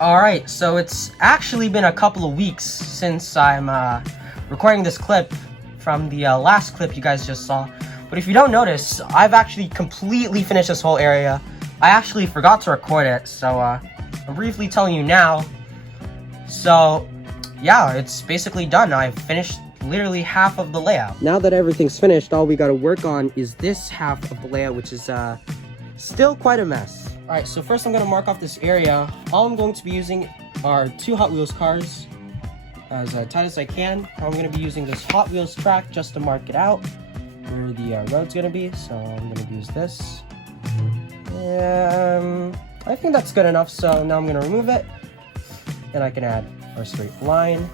Alright, so it's actually been a couple of weeks since I'm recording this clip from the last clip you guys just saw. But if you don't notice, I've actually completely finished this whole area. I actually forgot to record it, so I'm briefly telling you now. So yeah, it's basically done. I've finished literally half of the layout. Now that everything's finished, all we gotta work on is this half of the layout, which is still quite a mess. Alright, so first I'm going to mark off this area. All I'm going to be using are 2 Hot Wheels cars as tight as I can. I'm going to be using this Hot Wheels track just to mark it out where the road's going to be. So I'm going to use this. I think that's good enough, so now I'm going to remove it. And I can add our straight line.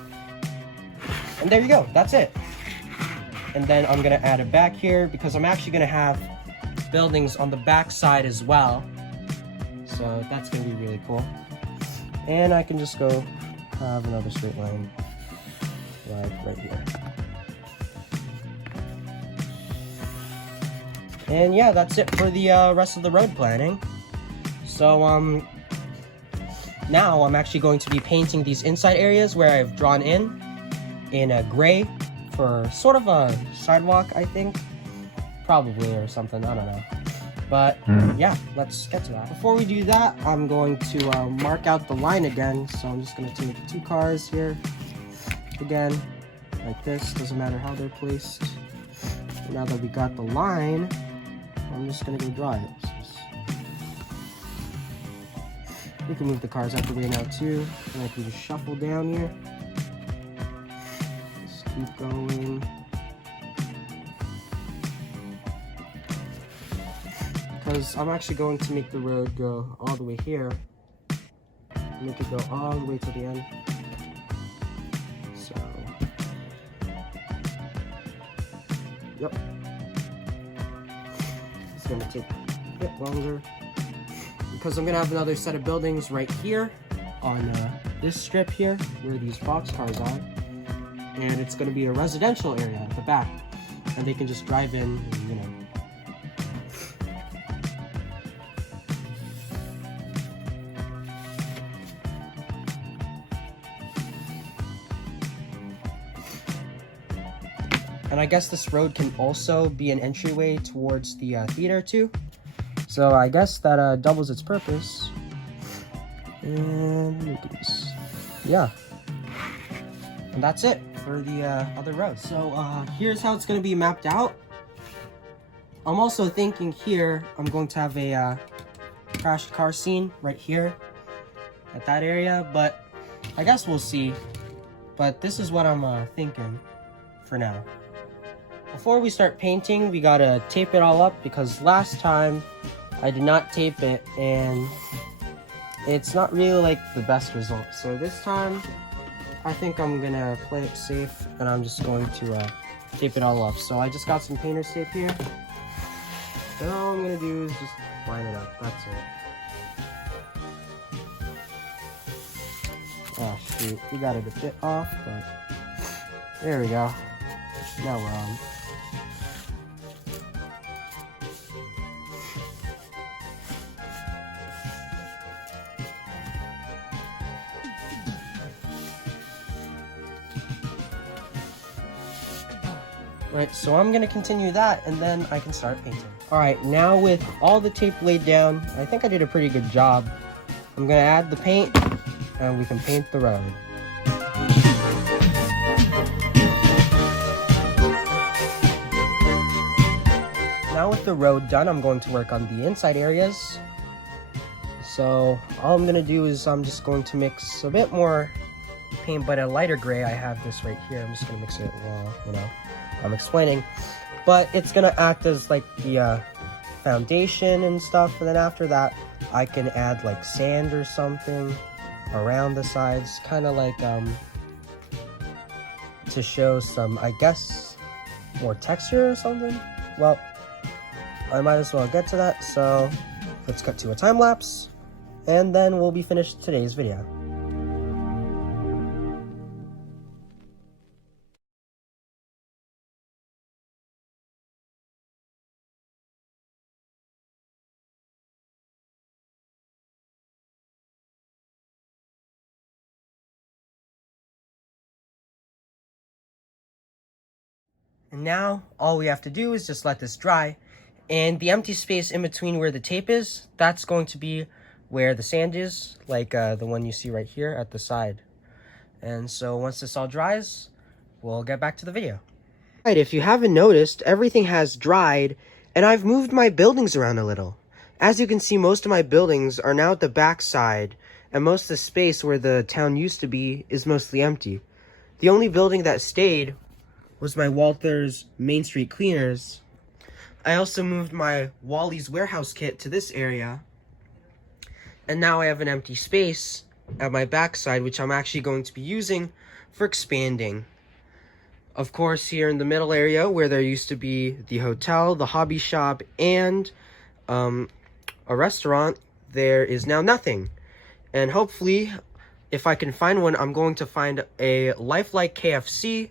And there you go, that's it. And then I'm going to add it back here because I'm actually going to have buildings on the back side as well. So that's going to be really cool. And I can just go have another straight line like right here. And yeah, that's it for the rest of the road planning. So now I'm actually going to be painting these inside areas where I've drawn in a gray for sort of a sidewalk, I think. Probably, or something, I don't know. But yeah, let's get to that. Before we do that, I'm going to mark out the line again. So I'm just going to take 2 cars here again, like this. Doesn't matter how they're placed. Now that we got the line, I'm just going to go draw it. We can move the cars out the way now too, and I can just shuffle down here. Just keep going. Because I'm actually going to make the road go all the way here. Make it go all the way to the end. So, yep. It's going to take a bit longer. Because I'm going to have another set of buildings right here on this strip here where these boxcars are. And it's going to be a residential area at the back. And they can just drive in and, you know. And I guess this road can also be an entryway towards the theater too. So I guess that doubles its purpose. And yeah. And that's it for the other road. So here's how it's going to be mapped out. I'm also thinking here, I'm going to have a crashed car scene right here at that area. But I guess we'll see. But this is what I'm thinking for now. Before we start painting, we gotta tape it all up because last time I did not tape it and it's not really like the best result. So this time I think I'm gonna play it safe and I'm just going to tape it all up. So I just got some painter's tape here. And all I'm gonna do is just line it up, that's it. Oh shoot, we got it a bit off, but there we go. Now we're on. Right, so I'm gonna continue that and then I can start painting. Alright, now with all the tape laid down, I think I did a pretty good job. I'm gonna add the paint and we can paint the road. Now with the road done, I'm going to work on the inside areas. So all I'm gonna do is I'm just going to mix a bit more paint, but a lighter gray. I have this right here. I'm just gonna mix it while, you know, I'm explaining. But it's gonna act as like the foundation and stuff, and then after that, I can add like sand or something around the sides, kind of like to show some, I guess, more texture or something. Well, I might as well get to that, so let's cut to a time lapse, and then we'll be finished today's video. And now all we have to do is just let this dry. And the empty space in between where the tape is, that's going to be where the sand is, like the one you see right here at the side. And so once this all dries, we'll get back to the video. Right, if you haven't noticed, everything has dried, and I've moved my buildings around a little. As you can see, most of my buildings are now at the back side, and most of the space where the town used to be is mostly empty. The only building that stayed was my Walther's Main Street Cleaners. I also moved my Wally's Warehouse kit to this area, and now I have an empty space at my backside, which I'm actually going to be using for expanding. Of course, here in the middle area where there used to be the hotel, the hobby shop, and a restaurant, there is now nothing. And hopefully, if I can find one, I'm going to find a lifelike KFC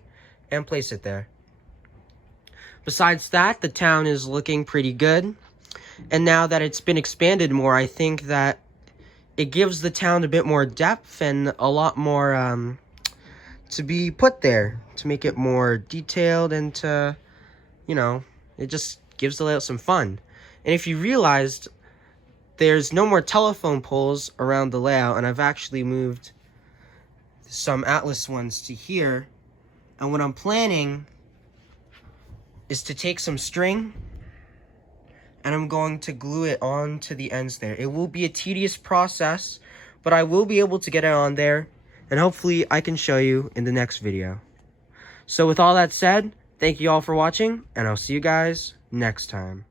and place it there. Besides that, the town is looking pretty good. And now that it's been expanded more, I think that it gives the town a bit more depth and a lot more to be put there to make it more detailed and to, you know, it just gives the layout some fun. And if you realized, there's no more telephone poles around the layout, and I've actually moved some Atlas ones to here. And what I'm planning is to take some string and I'm going to glue it on to the ends there. It will be a tedious process, but I will be able to get it on there, and hopefully I can show you in the next video. So with all that said, thank you all for watching, and I'll see you guys next time.